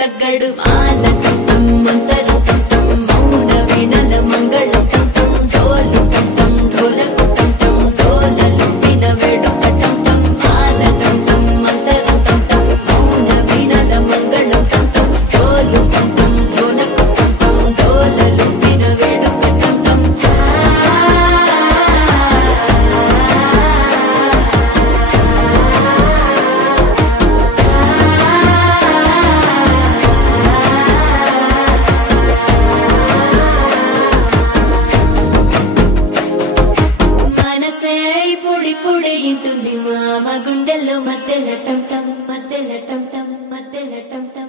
తగ్గడు మాల టం మంతరు టం మౌన వీణల మంగళ టం డోలు టం ఢోలకు టం డోలలు విన వేడుక టం మాల టం మంతరు టం మౌన వీణల మంగళ టం డోలు టం ఢోలకు టం డోలలు విన వేడుక టం పొడి ఇంటుంది మామ గుండెల్లో మధ్యల టం టం మధ్యల టం టం మధ్యల టం టం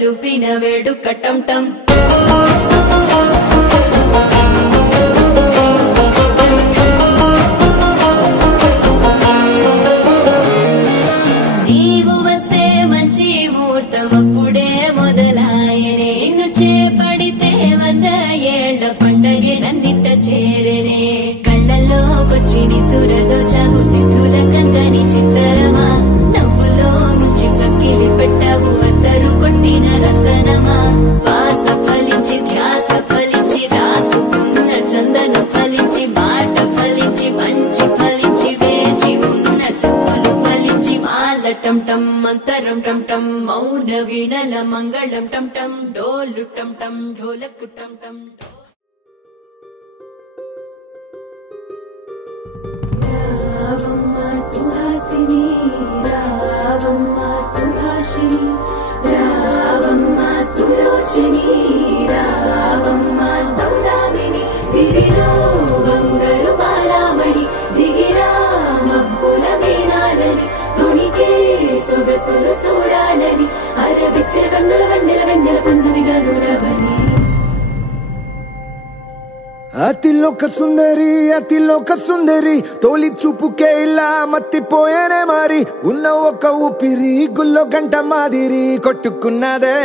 లూపిన వేడుక టం టం నీవు వస్తే మంచి ముహూర్తం అప్పుడే మొదలాయనే నిన్ను చేపడితే 100 ఏళ్ల పండగే నన్నిట్ట చేరనే కళ్ళల్లోకొచ్చి నిద్దురతో చావు సిద్ధుల కందని చిత్తరమా నవ్వులో నుంచి చక్కిలి పెట్టావు అద్దరు కొట్టిన రతనమా శ్వాస ఫలించి ధ్యాస ఫలించి రాసుకున్న చందన ఫలించి మాట ఫలించి మంచి ఫలించి వేచి ఉన్న చూపులు ఫలించి మాల టం టం మంతరం టం టం మౌన వీణల మంగళం టం టం డోలు టం టం ఢోలకు టం టం రావమ్మ సుహాసిని రావమ్మ సుభాషిణి రావమ్మ సులోచని రావమ్మ సౌదామిని దివిలో బంగారు బాలామణి దిగిరా మబ్బుల మీనాలని తుణికే సొగసులు చూడాలని అరవిచ్చిన కన్నుల వెన్నెల వెన్నెల పున్నమిగా నులవని అతిలోక సుందరి తోలి చూపుకే ఇలా మత్తిపోయేనే మారి ఉన్న ఒక ఊపిరి గుల్లో గంట మాదిరి కొట్టుకున్నదే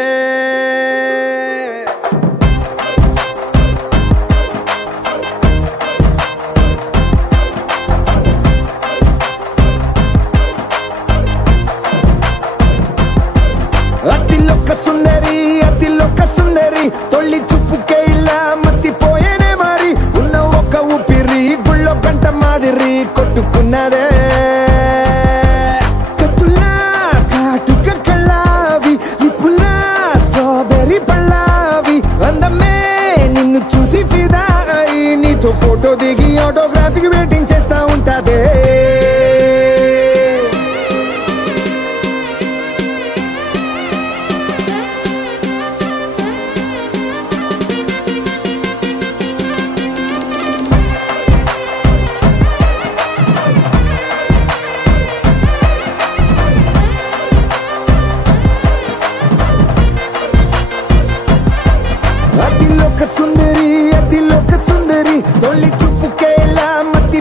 అతిలోక సుందరి తొలి చూపుకే ఇలా మత్తిపోయేనే మారి ఉన్న ఒక ఊపిరి గుళ్ళో గంట మాదిరి కొట్టుకున్నదే కత్తులా కాటుక కళ్ళావి నిప్పులా స్ట్రాబెర్రీ పళ్ళావి అందమే నిన్ను చూసి ఫిదా అయి నీతో ఫోటో దిగి ఆటోగ్రాఫీకి వెయిటింగ్ చేస్తా ఉంటాదే అతిలోక సుందరి తొలి చూపుకే ఇలా మత్తి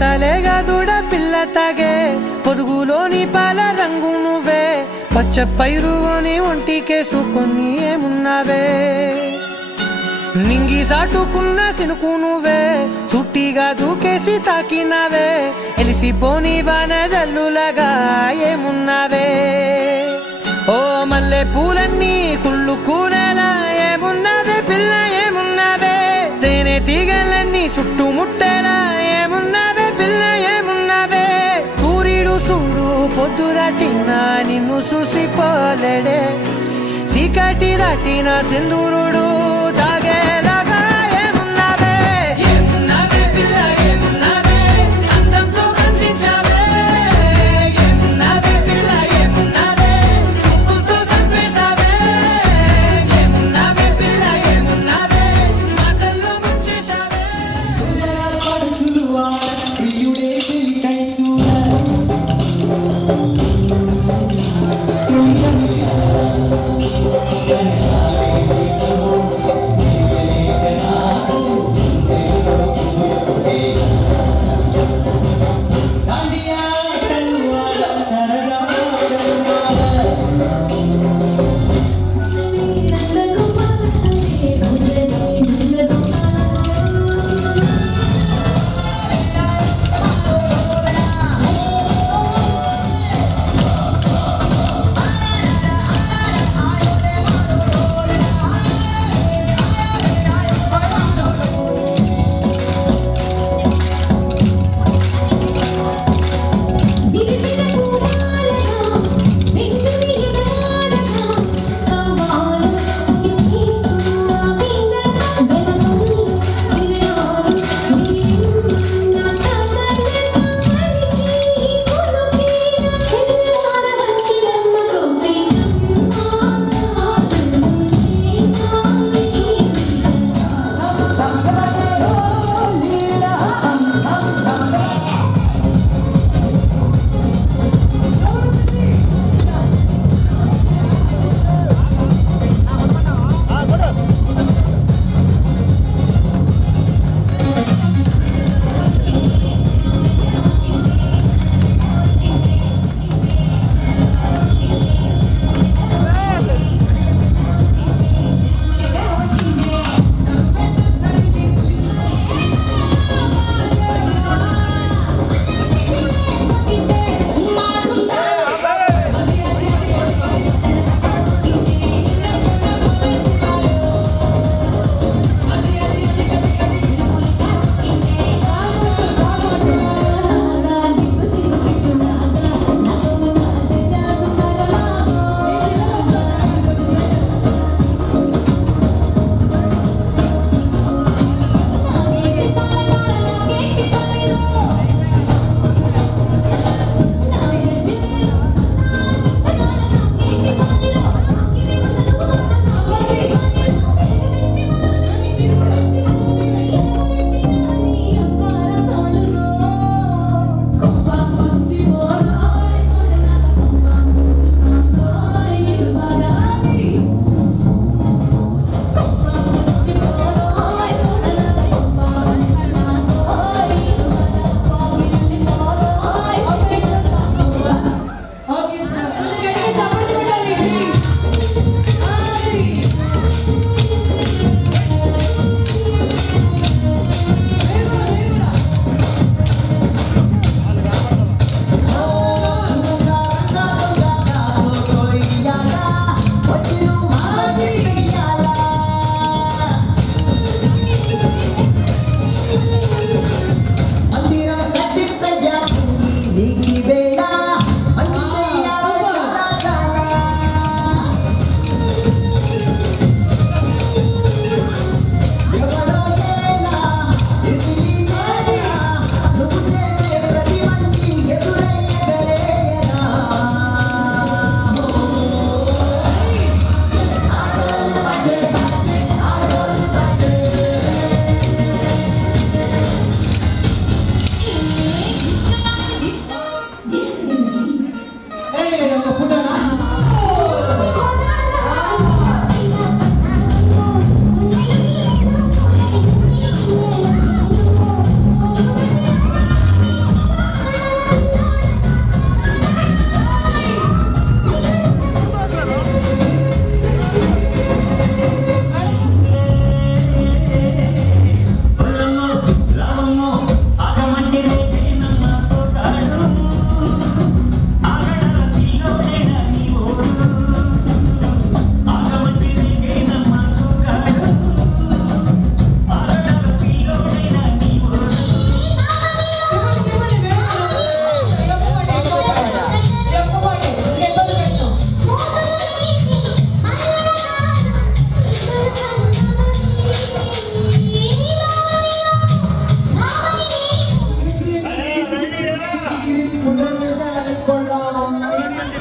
పాతలేగా దూడ పిల్ల తాగే పొదుగులోని పాల రంగు నువ్వే పచ్చ పైరుని ఒంటికేసుకొని ఏమున్నావే నింగి సాటుకున్న సినుకు నువ్వే చుట్టిగా దూకేసి తాకినావే ఎలిసిపోని వాన జల్లులగా ఏమున్నావే ఓ మల్లె పూలన్నీ కుళ్ళు కూరేలా ఏమున్నావే పిల్ల ఏమున్నావే తేనె తీగలన్నీ చుట్టుముట్టేలా ఏమున్నావే పిల్ల ఏమున్నావే సూర్యుడు చూడు పొద్దురాటినా నిన్ను చూసిపోలేడే చీకటి దాటిన సింధూరుడు తాగేలాగా ఏమున్నావే ఏమున్నావే పిల్ల ఏమున్నావే అందంతో కనిపించావే ఏమున్నావే పిల్ల ఏమున్నావే సుక్కుతో చంపేశావే ఏమున్నావే పిల్ల ఏమున్నావే మాటల్లో ముంచేశావే ప్రియుడే చెలికై చూడ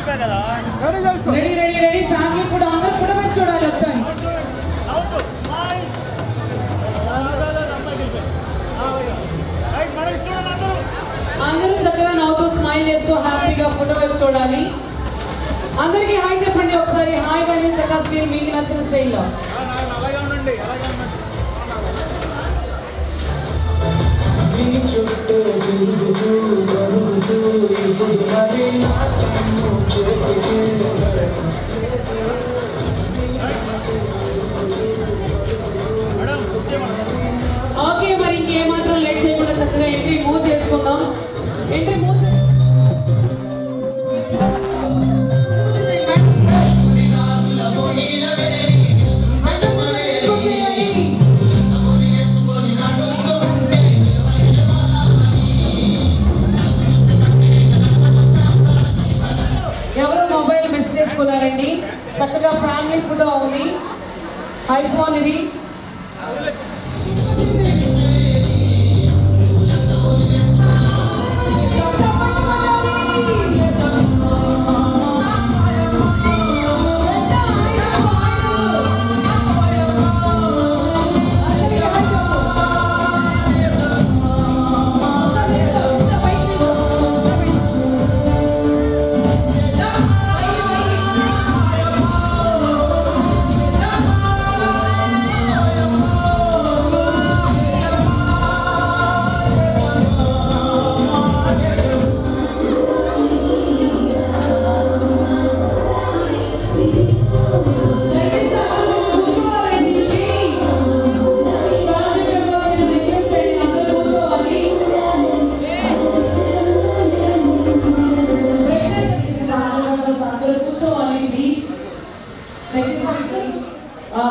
రెడీ రెడీ రెడీ ఫ్యామిలీ కూడా అందరూ కూడా వచ్చి చూడాలి ఒకసారి. అందరూ చక్కగా నవ్వుతూ స్మైల్ చేస్తూ హ్యాపీగా ఫోటో వైపు చూడాలి. అందరికీ హాయ్ చెప్పండి ఒకసారి. హాయ్ కానీ చక్కగా స్టైల్ మీకు నచ్చిన స్టైల్లో. ఓకే, మరి ఇంకేమాత్రం లేట్ చేయకుండా చక్కగా ఎంట్రీ మూవ్ చేసుకుందాం. ఎంట్రీ మూవ్ ఎవరు మొబైల్ మిస్ చేసుకున్నారండి? చక్కగా ఫ్యామిలీ ఫోటో ఉంది, ఐఫోన్ ఇది.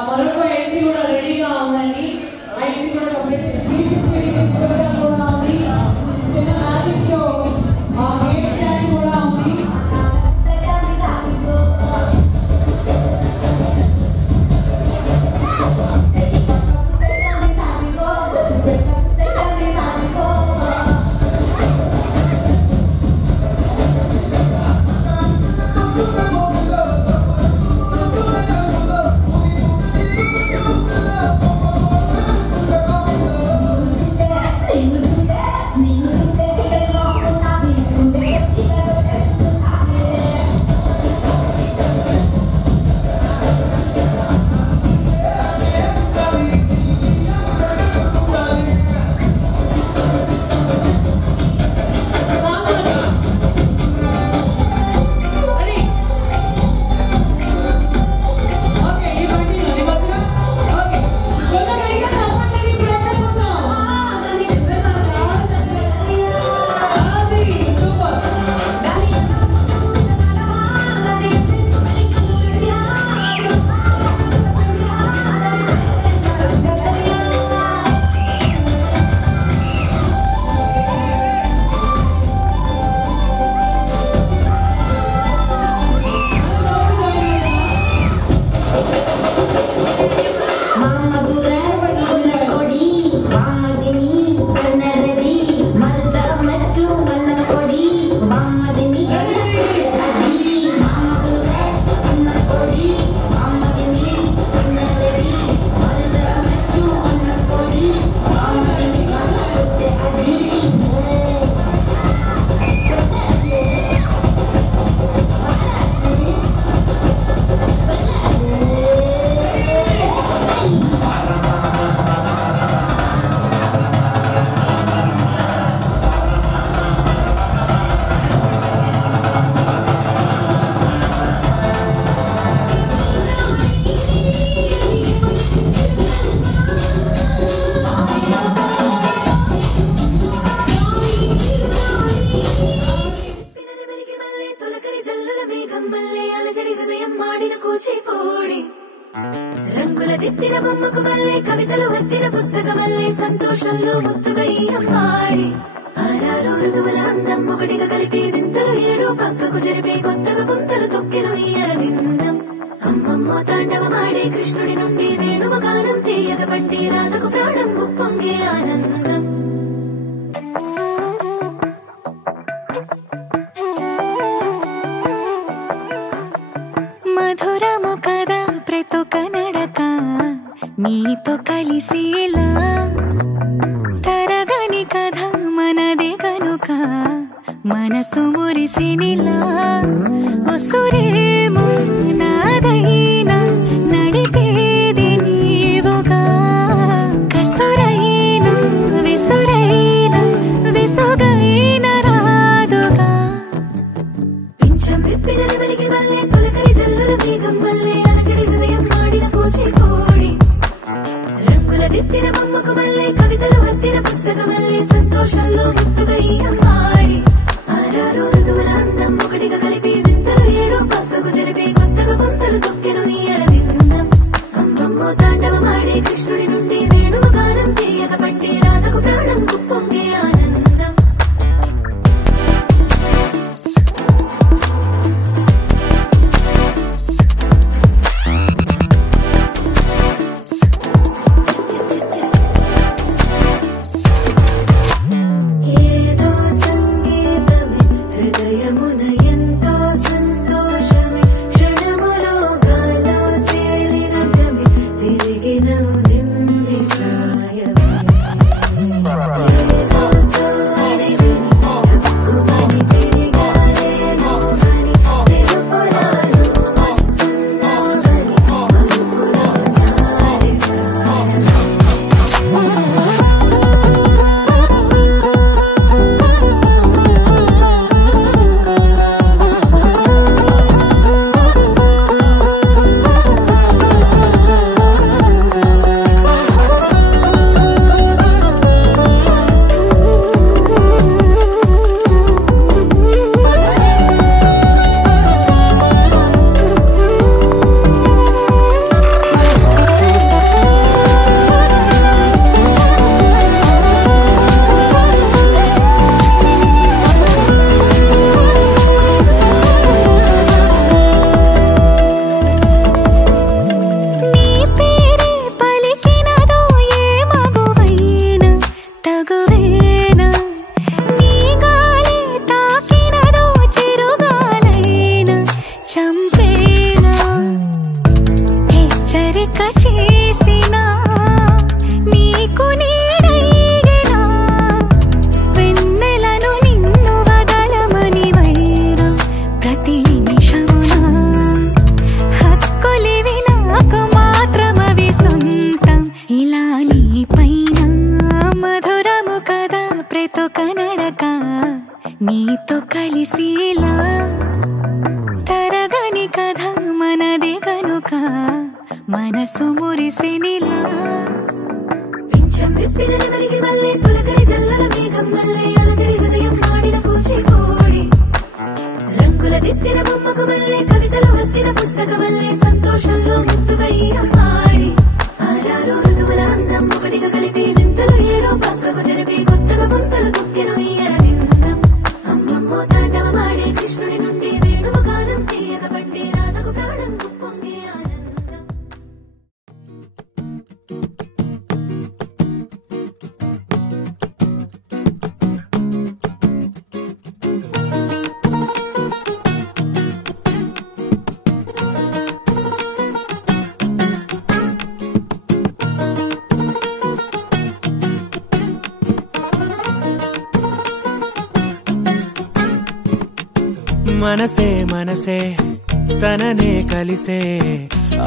మరొక ఎంట్రీ కూడా రెడీగా ఉందండి. ఆ ఎంట్రీ కూడా కంప్లీట్ చేసి 360 కూడా ఉంది. చిన్న మ్యాజిక్ షో గేమ్ స్టాండ్ కూడా ఉంది. రంగుల దిద్దిన బొమ్మకు మళ్ళీ కవితలు వద్దిన పుస్తకమల్లే సంతోషంలో ముద్దుగా ఈ అమ్మాడి ఆరారు ఋతువుల అందం ఒకటిగా కలిపి వింతలు ఏడు పక్కకు జరిపే కొత్తగా పుంతలు తొక్కిన ఈ అరవిందం అమ్మమ్మో తాండవమాడే కృష్ణుడి నుండి వేణువ గానం తీయగ పండి రాధకు ప్రాణం ఉప్పొంగే ఆనందం. నీతో కలిసిలా తరగని కథ మనదే కనుక మనసు మురిసినిలా ఉసురేమో నాదైనా నడిపేది నీవుగా కసురైనా విసురైనా విసుగైనా రాదుగా పింఛం విప్పిన వెలిగి వల్లే తొలకరి జల్లుల మేఘం వల్లే అలజడి హృదయం మాడిన కూచిపూడి రంగుల దిద్దిన బొమ్మకు మల్లే కవితలు వద్దిన పుస్తకమల్లే సంతోషంలో ముత్తుగా ఈ అమ్మాడి ఆరారు ఋతువుల అందం ఒకటిగా కలిపి వింతలు ఏడు పక్కకు జరిపి కొత్తగా పుంతలు తొక్కెను ఈ అరవిందం అమ్మమ్మో తాండవమాడే కృష్ణుడి నుండి వేణువు గానం తీయక పట్టే రాధకు ప్రాణం పొంగే ఆనందం ఏదో సంగీతమే హృదయమున ఎంతో సంతోషమే క్షణములో గాలో తేలిన భ్రమే తిరిగిన నింది ప్రాయమే ఏదో సోని విని తప్పుమని తిరిగాలే లోమని తెలుపురాను వస్తున్నావని మరుపులో జారి ప్రాయమే నీ పేరే పలికినదో ఏ మగువైనా తగువేనా నీ గాలి తాకినదో చిరుగాలైనా చంపేనా హెచ్చరిక చేసినా నీకు నీడైనా వెన్నెలను నిన్ను వదలమని వైరం ప్రతి నిమిషమునా హక్కులివి నాకు మాత్రమవి సొంతం ఇలా నీ పైన మధురము కదా ప్రతొక నడక నీతో కలిసిలా తరగని కథ మనదే కనుక మనసు మురిసినిలా పింఛం విప్పిన వెలిగి వల్లే తొలకరి జల్లుల మేఘం వల్లే అలజడి హృదయం మాడిన కూచిపూడి రంగుల దిద్దిన బొమ్మకు మల్లే కవితలు వద్దిన పుస్తకమల్లే సంతోషంలో ముత్తుగా ఈ అమ్మాడి ఆరారు ఋతువుల అందం ఒకటిగా కలిపి వింతలు ఏడు పక్కకు జరిపి కొత్తగా పుంతలు తొక్కెను ఈ అరవిందం అమ్మమ్మో తాండవమాడే కృష్ణుడి నుండి వేణువు గానం తీయక పట్టే రాధకు ప్రాణం పొంగే ఆనందం మనసే మనసే తననే కలిసే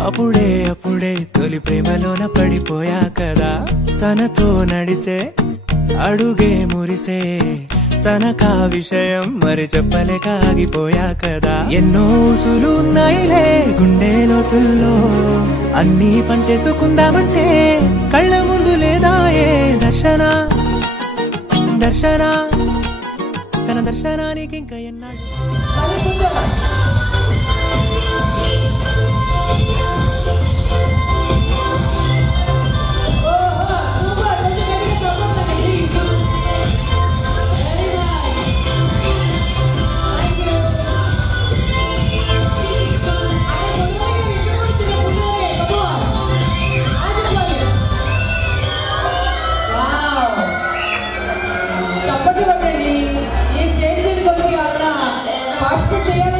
అప్పుడే అప్పుడే తొలి ప్రేమలోన పడిపోయా కదా తనతో నడిచే అడుగే మురిసే తనకా విషయం మరి చెప్పలేక ఆగిపోయా కదా ఎన్నో ఊసులు ఉన్నాయిలే గుండె లోతుల్లో అన్నీ పనిచేసుకుందామంటే కళ్ళ ముందు లేదా ఏ దర్శన దర్శన తన దర్శనానికి ఇంకా ఎన్నాడు చప్పట్లు కొట్టండి. ఈ స్టేజ్ మీదకి వచ్చి అక్కడ పార్టిసిపేట్ చేయాలి.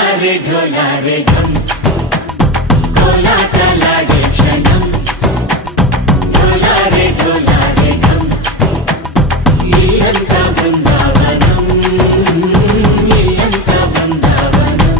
ढोलारे ढोलारे ढम कोलाटलाडे क्षणम ढोलारे ढोलारे ढम इल्लंता बृंदावनम इल्लंता बृंदावनम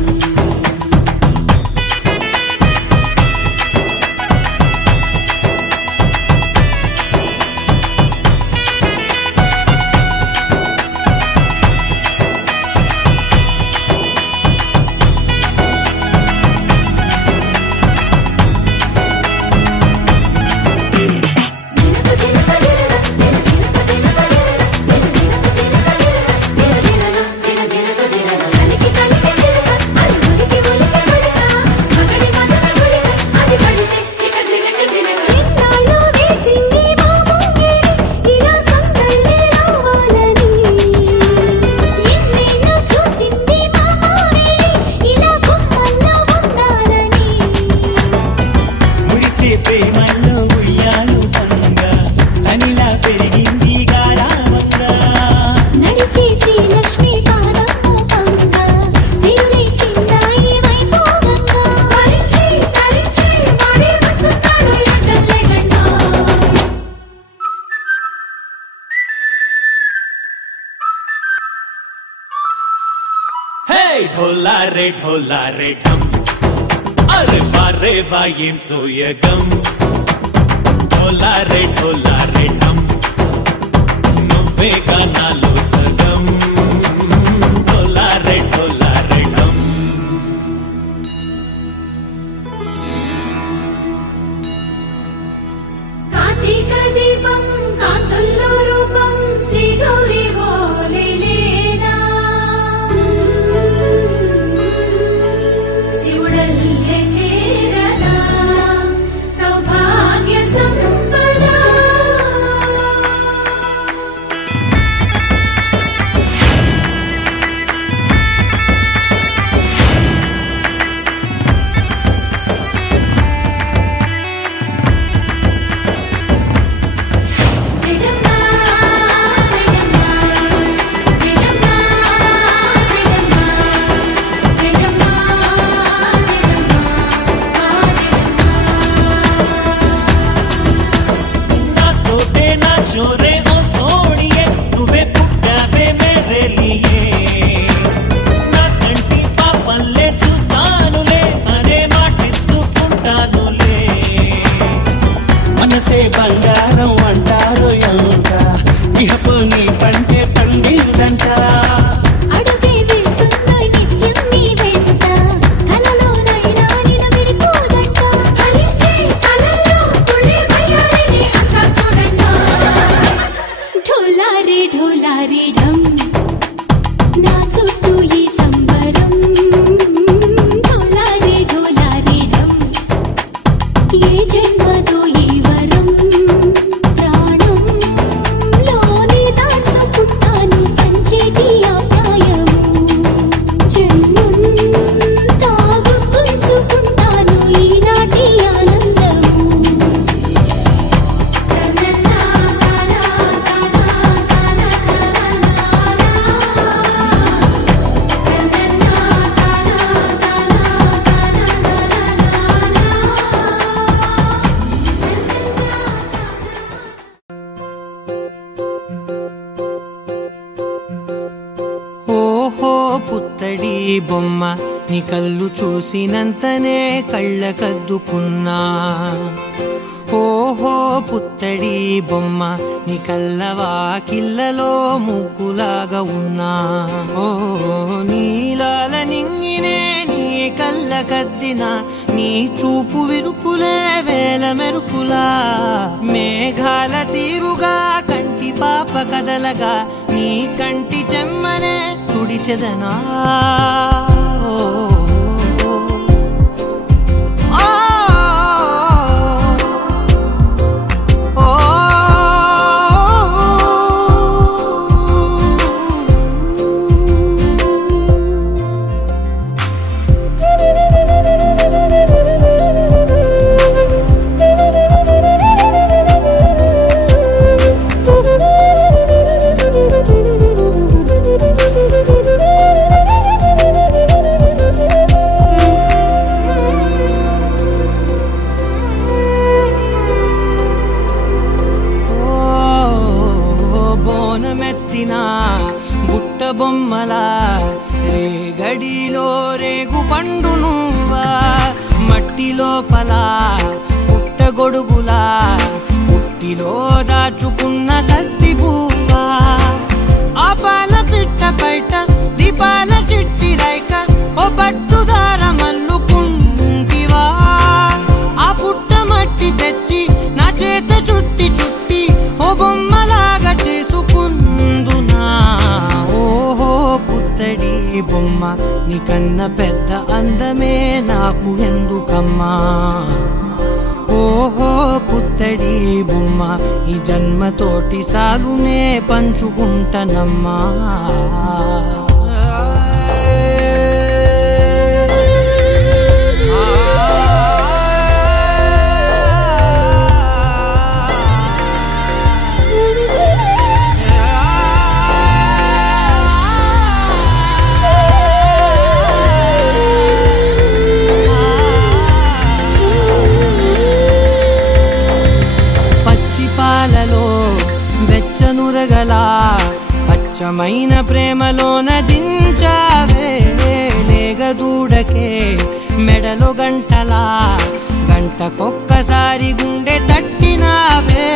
ढोलारे ढोलारे ढम अरे वारे वायें सोयगम ढोलारे ढोलारे ढम नुव्वे गानालो सगम ढोलारे ढोलारे ढम కార్తీక దీపం కాంతుల్లో రూపం శ్రీ గౌరీ ఓలేనా శివుడల్లే చేరదా సౌభాగ్య సంపద छोरे ओ सोनिए तुवे पुट्टावे मेरे लिए ना कंटी पापल्ले చూస్తానులే అనే మాటిచ్చుకుంటానులే మనసే బంగారం అంటారు ఎంత ఇహపు నీ పంటే పండిందంట అడుగే వేస్తున్న నిత్యం నీ వెంట కలలోనైనా నిలబడిపోదంట హరించే కలలో తుళ్ళి వయ్యారిని అంతా చూడండి ढोलारे ढोलारे ढम ना చుట్టూ ఈ సంబరం ढोलारे ढोलारे ढम ఏ జన్మతో ఈ వరం ప్రాణం లోని దాచుకుంటాను పంచేటి ఆప్యాయము జన్మం తాగుతుంచుకుంటాను ఈనాటి ఆనందము ఓహో పుత్తడి బొమ్మ నీ కళ్ళు చూసినంతనే కళ్ళకద్దుకున్నా ఓహో పుత్తడి బొమ్మ నీ కళ్ళవాకిళ్ళలో ముగ్గులాగా ఉన్నా ఓ నీలాల నింగినే నీ కళ్ళకద్దిన నీ చూపు విరుపులే వేల మెరుపులా మేఘాల తీరుగా కంటి పాప కదలగా నీ కంటి చెమ్మనే తుడిచెదనా మట్టిలో రేగు పండు నువ్వా మట్టి లోపల పుట్టగొడుగులా పుట్టిలో దాచుకున్న సత్తి పువ్వా ఆ పాల పిట్ట బయట దీపాల చిట్టి రైక ఓ పట్టుదార మల్లుకుంటివా ఆ పుట్ట మట్టి తెచ్చి నా చేత చుట్టి చుట్టి ఓ బొమ్మలాగా చేసుకుందునా ఓహో పుత్తడి బొమ్మ నీకన్నా పెద్ద అందమే నాకు ఎందుకమ్మా ఓహో పుత్తడి బొమ్మ ఈ జన్మతోటి సాలునే పంచుకుంటనమ్మా వెచ్చనురగలా పచ్చమైన ప్రేమలోన దించావే లేగదూడకే మెడలో గంటలా గంటకొక్కసారి గుండె తట్టినావే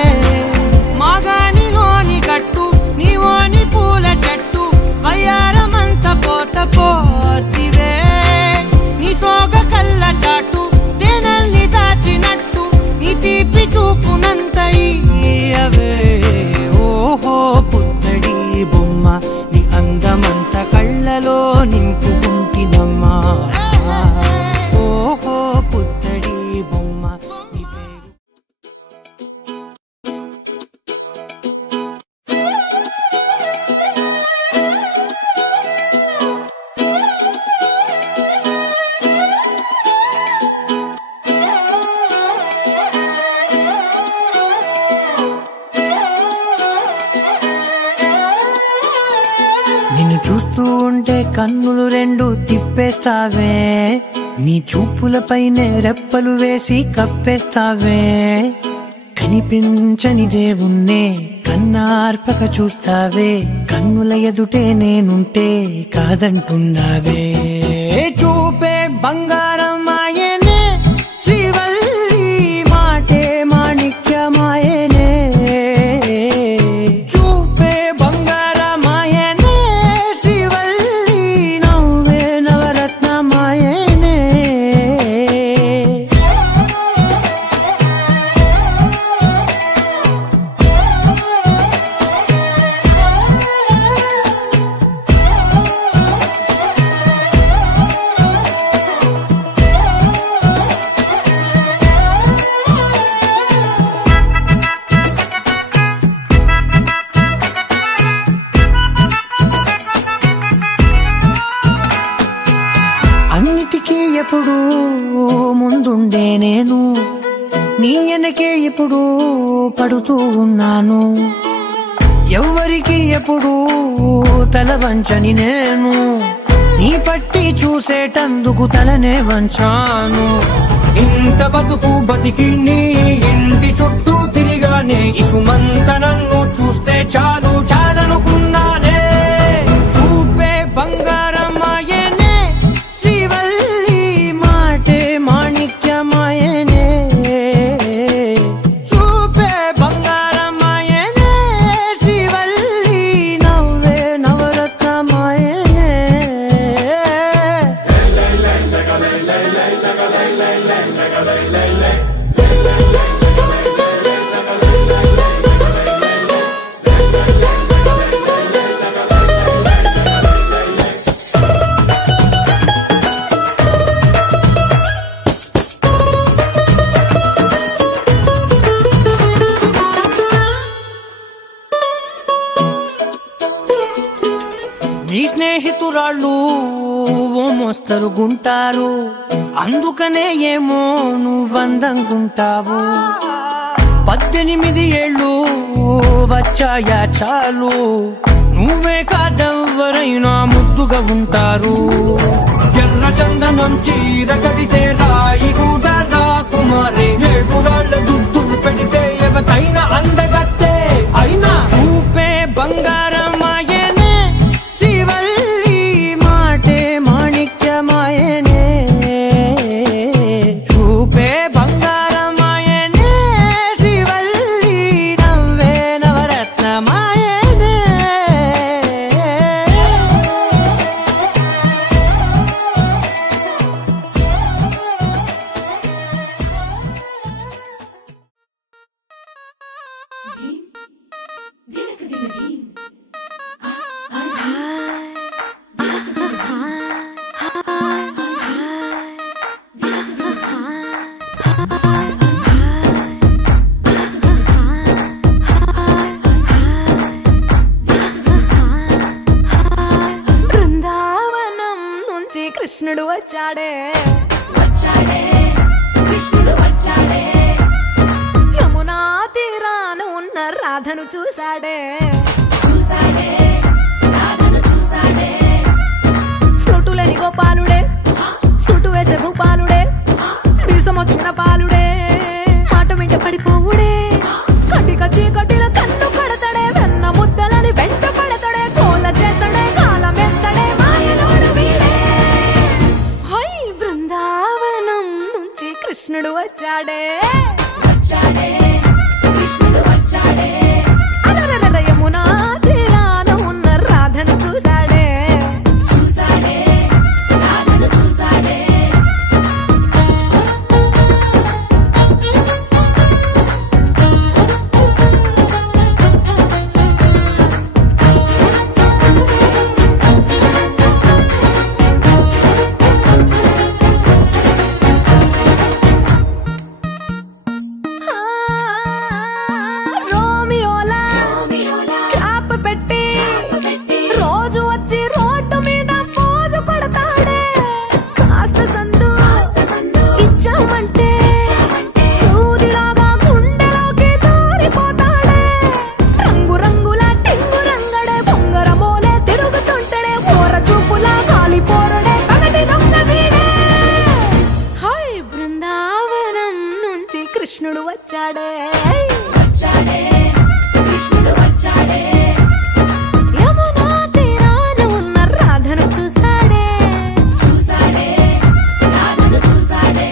మాగానిలోని కట్టు నీవోని పూల చెట్టు వయ్యారమంత పోత పోస్తివే నీ సోగ కళ్ళ చాటు తేనల్ని దాచినట్టు నీ తీపి చూపునంత ఇయ్యవే ఓహో పుత్తడి బొమ్మ నీ అందమంత కళ్ళలో నింపుకుంటినమ్మా ఓహో పుత్తడి బొమ్మ నీ పేరు నిన్ను చూస్తూ ఉంటే కన్నులు రెండు తిప్పేస్తావే నీ చూపులపైనే రెప్పలు వేసి కప్పేస్తావే కనిపించని దేవుణ్ణే కన్నార్పక చూస్తావే కన్నుల ఎదుటే నేనుంటే కాదంటున్నావే చూపే బంగారం ఆయనే శ్రీవల్లి మాటే మాణిక్యమాయనే చూపే బంగారమాయనే శ్రీవల్లి నవ్వే నవరత్నమాయనే అన్నిటికీ ఎప్పుడు ముందుండే నేను నీ వెనకే ఎప్పుడు పడుతూ ఉన్నాను ఎవ్వరికి ఎప్పుడు తల వంచని నేను నీ పట్టి చూసేటందుకు తలనే వంచాను ఇంత బతుకు బతికి నీ ఇంటి చుట్టూ తిరిగానే ఇసుమంత నన్ను చూస్తే చాలు చాలనుకున్నానే చూపే బంగారమాయనే శ్రీవల్లి మాటే మాణిక్యమాయనే చూపే బంగారమాయనే శ్రీవల్లి నవ్వే నవరత్నమాయనే నీ స్నేహితురాళ్ళు ఓ మోస్తరుగుంటారు అందుకనే ఏమో నువ్వందంగుంటావు 18 ఏళ్ళు వచ్చాయా చాలు నువ్వే కాదెవ్వరైనా ముద్దుగా ఉంటారు ఎర్ర చందనం చీర కడితే రాయి కూడా రాకుమారే ఏడురాళ్ళ దుద్దులు పెడితే ఎవతైనా అందగస్తే అయినా చూపే బంగారమాయనే శ్రీవల్లి మాటే మాణిక్యం వచ్చాడే వచ్చాడే కృష్ణుడు వచ్చాడే యమునా తీరాన ఉన్న రాధను చూశాడే చూసాడే రాధను చూసాడే ఫ్లూటులేని గోపాలుడే సుటు వేసే భూపాలుడే మీసమొచ్చిన పాలుడే మాట వెంట పడిపోవుడే కటిక చీకటిలో కన్ను కడతాడే వెన్న ముద్దలని వెంట పడతాడే కోల చేస్తాడే కాలమేస్తాడే మాయలోడు వీడే హై బృందావనం నుంచి కృష్ణుడు వచ్చాడే వచ్చాడే కృష్ణుడు వచ్చాడే అలరల యమునా తీరాన ఉన్న రాధను చూశాడే చూసాడే రాధను చూసాడే రోమియోలా క్యాప్ పెట్టి రోజు వచ్చి రోడ్డు మీద పోజు కొడతాడే కాస్త సందు ఇచ్చామంటే సూదిలాగా గుండెలోకి దూరిపోతాడే రంగు రంగుల టింగు రంగడే బొంగరమోలే తిరుగుతుంటడే ఓర చూపులా కాలిపోరడే పగటి దొంగ వీడే హై బృందావనం నుంచి కృష్ణుడు వచ్చాడే వచ్చాడే కృష్ణుడు వచ్చాడే యమునా తీరాన ఉన్న రాధను చూశాడే చూసాడే రాధను చూసాడే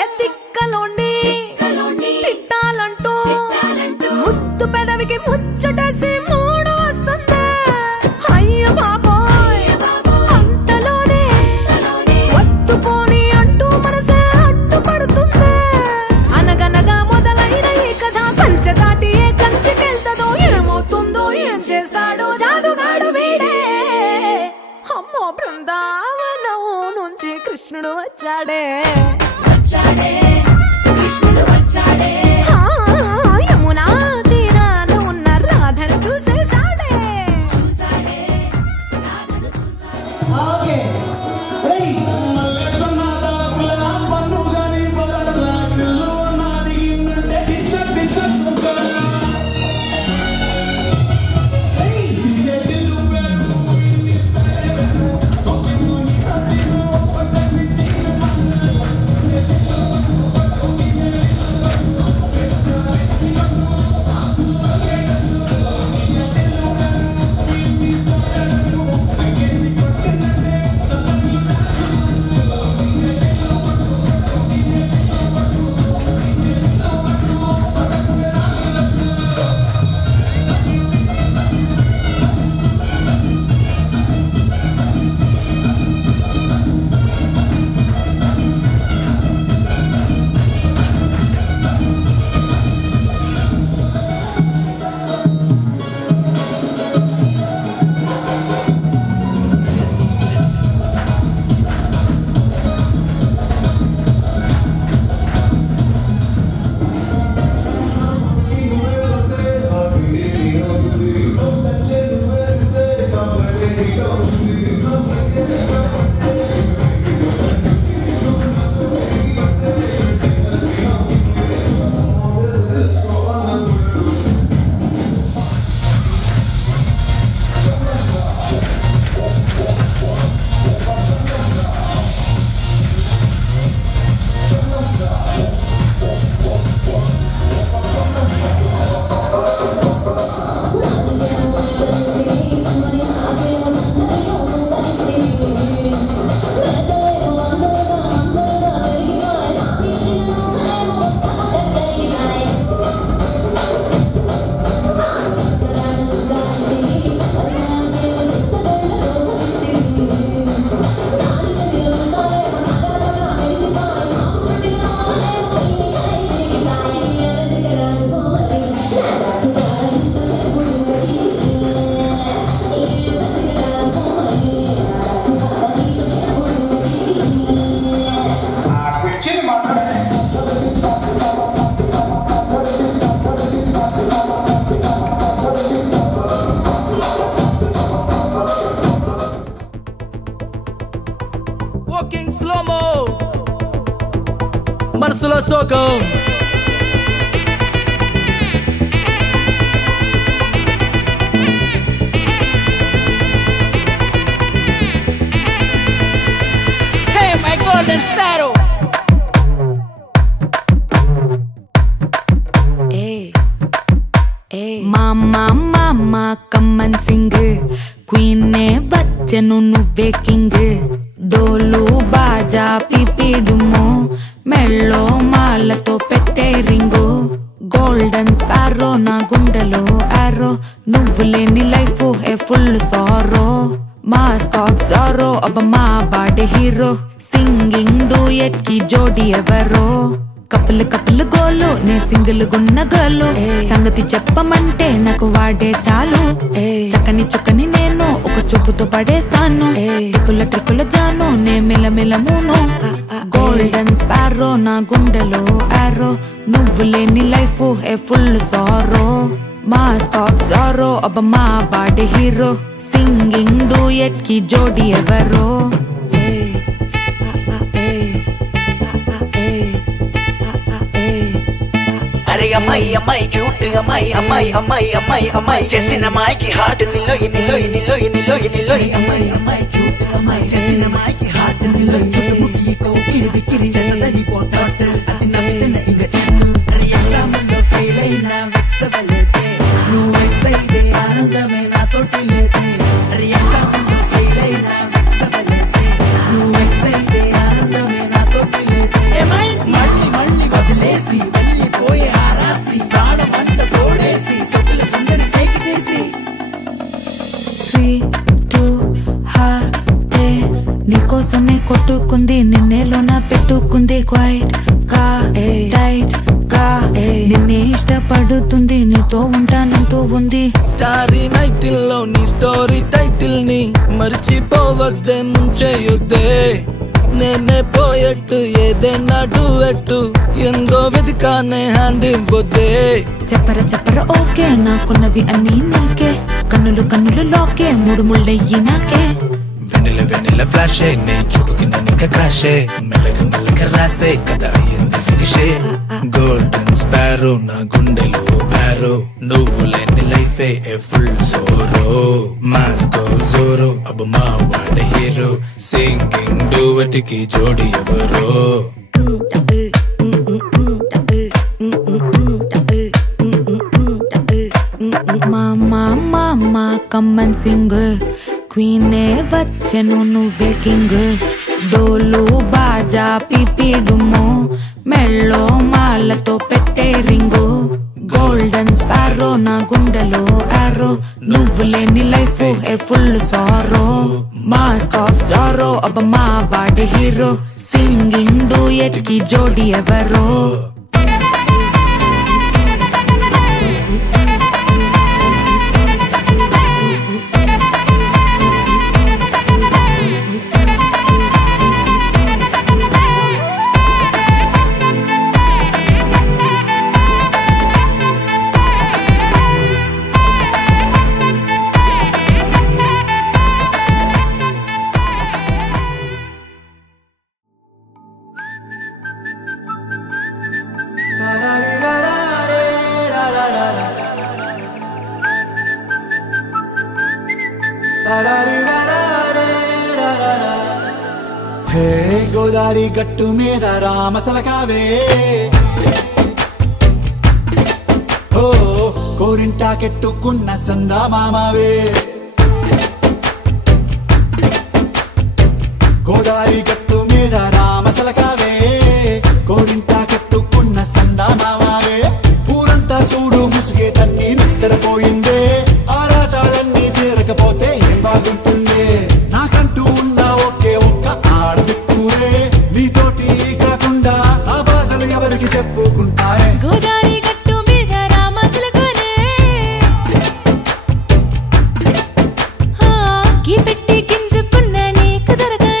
ఎత్తిక్కలోండి తిట్టాలంటూ ముద్దు పెదవికి ముచ్చటేసి మూడు వస్తుంది అయ్య బాబోయ్ అంతలోనే ఒత్తుకోని అంటూ మనసే అడ్డుపడుతుంది అనగనగా మొదలైన ఈ కథ కంచె దాటి ఏ కంచెకెళ్తదో ఏమవుతుందో ఏం చేస్తాడో జాదుగాడు వీడే అమ్మో బృందావనం నుంచి కృష్ణుడు వచ్చాడే వచ్చాడే కృష్ణుడు వచ్చాడే యమునా తీరాన ఉన్న రాధను చూసేశాడే చూసాడే రాధను చూసాడే okay ready come on sing queen బచ్చను నువ్వే కింగ్ డోలు బాజా పిపిడుము మెళ్ళో మాలతో పెట్టే రింగు గోల్డెన్ స్పారో నా గుండెలో ఆరో నువ్వు లేని life A full sorrow mask of sorrow అబ్బ మా బాడే హీరో సింగింగ్ డూయట్ కి జోడి ఎవరో కపుల్ కపుల్ గోలు నే సింగిల్ గున్న గోలు సంగతి చెప్పమంటే నాకు వాడే చాలు చక్కని చుక్కని నేను ఒక చూపుతో పడేస్తాను ట్రికుల ట్రికుల జాను నే మిలమిల మూను గోల్డెన్ స్పారో నా గుండెలో ఆరో నువ్వు లేని life A full sorrow mask of sorrow అబ్బ మా బాడే హీరో సింగింగ్ డూయట్ కి జోడి ఎవరో అరే అమ్మాయి అమ్మాయి క్యూట్ అమ్మాయి అమ్మాయి అమ్మాయి అమ్మాయి అమ్మాయి చేసిన అమ్మాయికి హార్ట్ నిల్లో నిల్లో నిల్లో నిల్లో నిల్లో అమ్మాయి అమ్మాయి క్యూట్ అమ్మాయి చేసిన అమ్మాయికి హార్ట్ నిల్లో చుట్టుముట్టి కోకిరి బిక్కిరి చేసదని పోతాట్ అది నవ్విన ఇంగ చెన్ను అరే ఎగ్జామ్లో ఫెయిల్ అయినా వెక్సవలేతే నువ్వు వెక్సైతే ఆనందమే నాతోటి లేతే అరే ఎగ్జామ్లో ఫెయిల్ అయినా వెక్సవలేతే నువ్వు వెక్సైతే ఆనందమే నాతోటి లేతే మళ్ళీ మళ్ళీ వదిలేసి వెళ్ళిపోయే ఆరాసి ప్రాణమంట తోడేసి సొక్కుల సుందరి కేకిటేసి 3, 2 హార్టే నీకోసమే కొట్టుకుంది నిన్నేలోన పెట్టుకుంది క్వైట్ గా టైట్ గా నిన్నే ఇష్టపడుతుంది నీతో ఉంటానంటూ ఉంది స్టారీ నైటిల్ లో నీ స్టోరీ టైటిల్ ని మర్చిపోవద్దే ముంచేయొద్దే నేనే పోయట్టు ఏదైనా డూయట్టు ఎందో వెతికానే హ్యాండ్ ఇవ్వొద్దే చెప్పర ఓకే నాకున్నవి అన్నీ నీకే కన్నులు కన్నులు లోకే మూడు ముళ్ళయ్యి నాకే వెన్నెల వెన్నెల ఫ్లాషే నే చూపుకిన నీక క్రాషే మెల్లగా మెల్లగా రాసే కదా అయ్యింది ఫినిషే గోల్డెన్ స్పారో నా గుండెలో ఆరో నువ్వు లేని లైఫే ఏ ఫుల్ సోరో మాస్కో జోరో అబ్బ మా వాడే హీరో సింగింగ్ డూయట్ కి జోడి ఎవరో మామా కమ్మన్ సింగ్ క్వీన్ బచ్చను నువ్వే కింగ్ డోలు బాజా పిపిడుము మెళ్ళో మాలతో పెట్టే రింగు గోల్డెన్ స్పారో నా గుండెలో ఆరో నువ్వు లేని life A full sorrow mask of sorrow అబ్బ మా బాడే హీరో సింగింగ్ డూయట్ కి జోడి ఎవరో హే గోదారి గట్టు మీద రామసలకావే ఓ కోరింటా కెట్టుకున్న సందా మామావే గోదారి గట్టు మీద రామసలకావే కోరింటా కెట్టుకున్న సందా మామావే ఊరంతా చూడు ముసుగే తన్ని నిద్రపోయిందే ఆరాటాలన్నీ తీరకపోతే ఏం బాగుంటుందే నాకంటూ ఉన్న ఒకే ఒక్క ఆడదిక్కురే నీతోటి కాకుండా ఆ బాధలు ఎవరికి చెప్పుకుంటారే గోదారి గట్టు మీద రామసలకనే కీ పెట్టి గింజుకున్న నీకు దొరకనే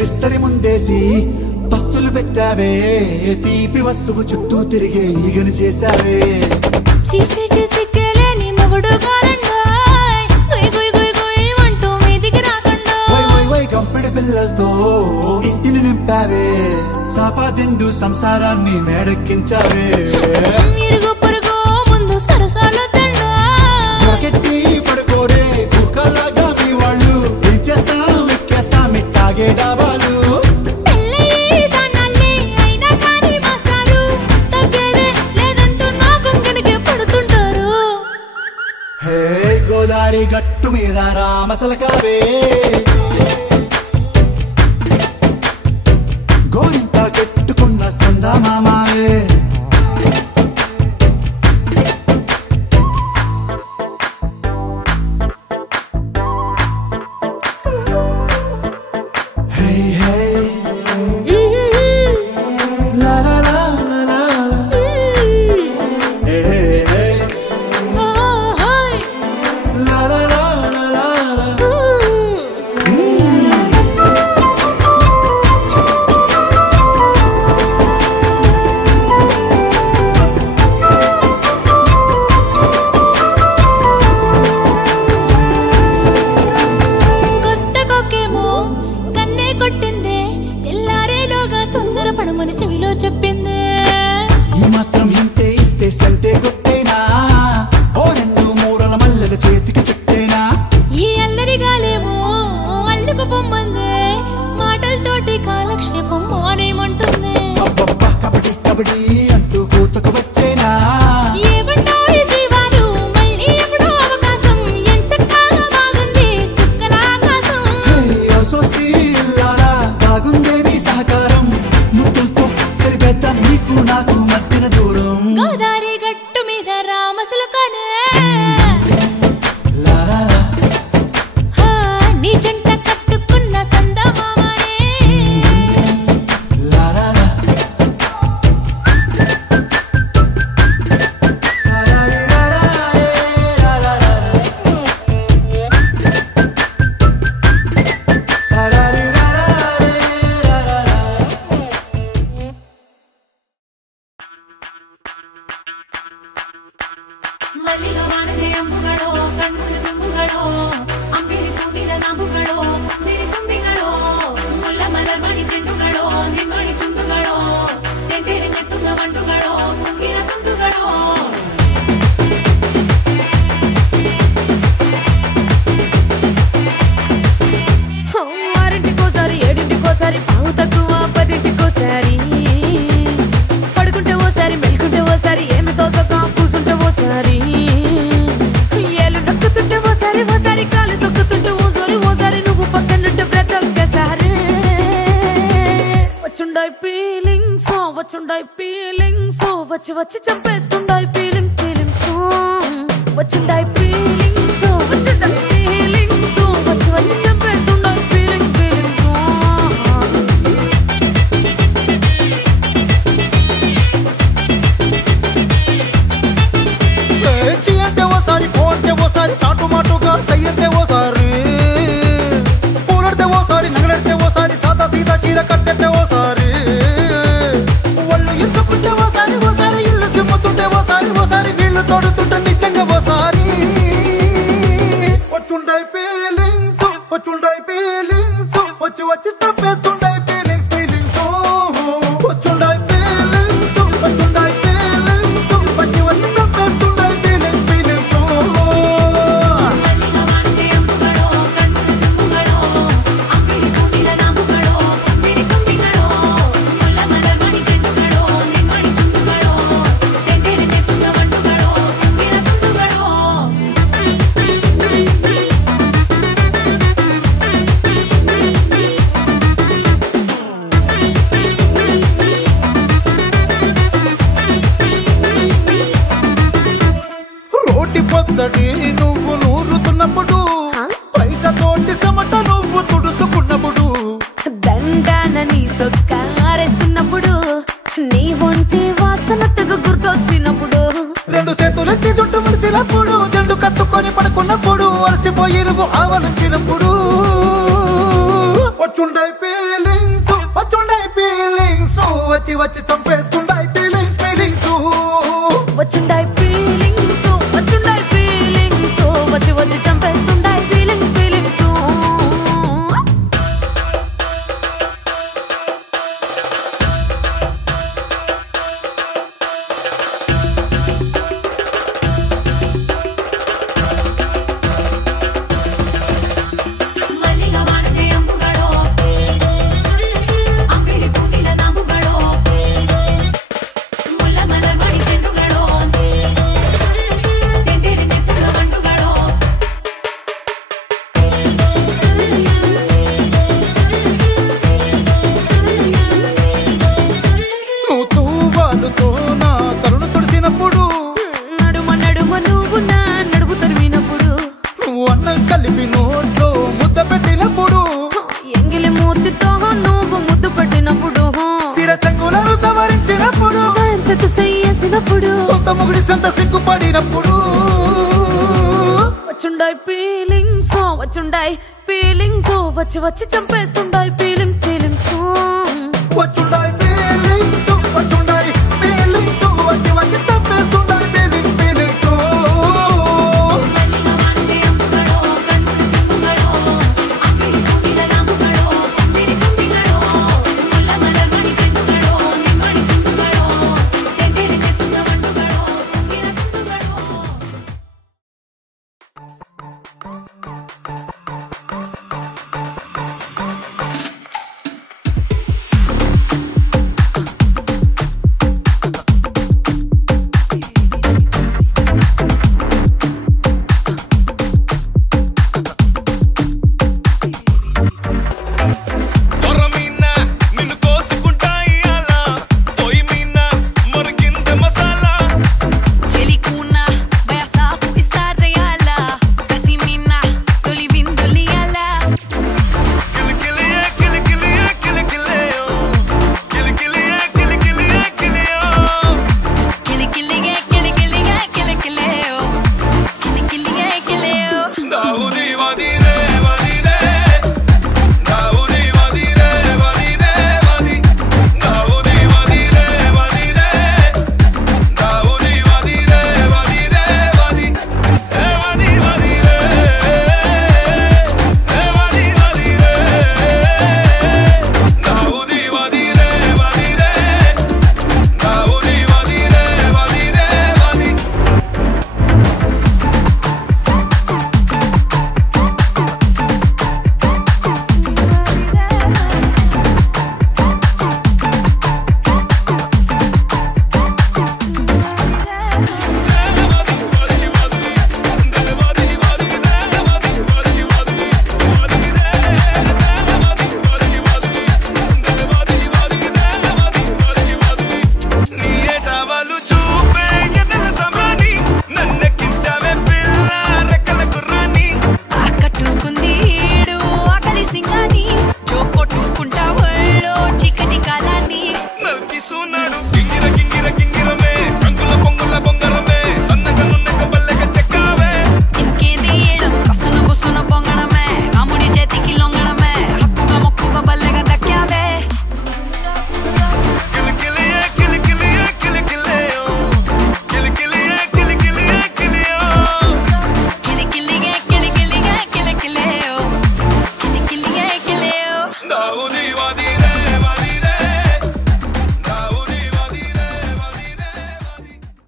విస్తరి ముందేసి పస్తులు పెట్టావే తీపి వస్తువు చుట్టూ తిరిగే ఈగను చేశావే చీచి చేసి కేలేని మొగుడు సంసారాన్ని మేడెక్కించావే ఇరుగు పొరుగు ముందు సరసాలు తెల్లా జాకెట్టి పడుకోరే కుక్కలాగా మీ వాళ్ళు ఏం చేస్తాం ఎక్కేస్తాం ఇట్టాగే డాబాలు గోదారి గట్టు మీద రామసలకావే గోరింట కట్టుకున్న సందమామావే వచ్చి చంపేస్తుండాయి ఫీలింగ్స్ ఫీలింగ్స్ వచ్చిండాయి ఫీలింగ్స్ వచ్చిండాయి ఫీలింగ్స్ వచ్చి చంపేస్తుండాయి ఫీలింగ్స్ ఫీలింగ్స్ చీ అంటే ఓసారి పో అంటే ఓసారి చాటు మాటుగా సై అంటే ఓసారి పూలడితే ఓసారి నగలడితే ఓసారి సాదా సీదా చీర కట్టెత్తే ఓసారి ఒళ్ళు ఇసుకుంటే ఓసారి ఓసారి ఇల్లు సిమ్ముతుంటే ఓసారి ఓసారి నీళ్లు తోడుతుంటే నిజంగా ఓసారి వచ్చుండాయి ఫీలింగ్స్ వచ్చి వచ్చి తప్పేస్తుండాయి ఫీలింగ్స్ ఫీలింగ్స్ వచ్చుండాయి ఫీలింగ్స్ వచ్చుండాయి ఫీలింగ్స్ వచ్చి వచ్చి తప్పేస్తుండాయి ఫీలింగ్స్ ఫీలింగ్స్ పచ్చడి నువ్వు నూరుతున్నప్పుడు బయట తోటి సమట నువ్వు తుడుచుకున్నప్పుడు దండానని సొక్కారేస్తున్నప్పుడు నీ ఒంటి వాసన తెగ గుర్తొచ్చినప్పుడు రెండు చేతులెత్తి జుట్టు ముడిసినప్పుడు జండు కత్తుకొని పడుకున్నప్పుడు అలసిపోయి నువ్వు ఆవలించినప్పుడు వచ్చుండాయి ఫీలింగ్స్ వచ్చి వచ్చి చంపేస్తుండాయి ఫీలింగ్స్ ఫీలింగ్స్ వచ్చుండాయి ఫీలింగ్స్ వచ్చుండాయి ఫీలింగ్స్ వచ్చి వచ్చి చంపేస్తుండాయి ఫీలింగ్స్ ఫీలింగ్స్ తగిలినప్పుడు వచ్చుండాయి ఫీలింగ్స్ వచ్చుండాయి ఫీలింగ్స్ వచ్చి వచ్చి చంపేస్తుండాయి ఫీలింగ్స్ ఫీలింగ్స్ వచ్చుండాయి ఫీలింగ్స్ వచ్చుండాయి ఫీలింగ్స్ వచ్చి వచ్చి చంపేస్తుండాయి ఫీలింగ్స్ ఫీలింగ్స్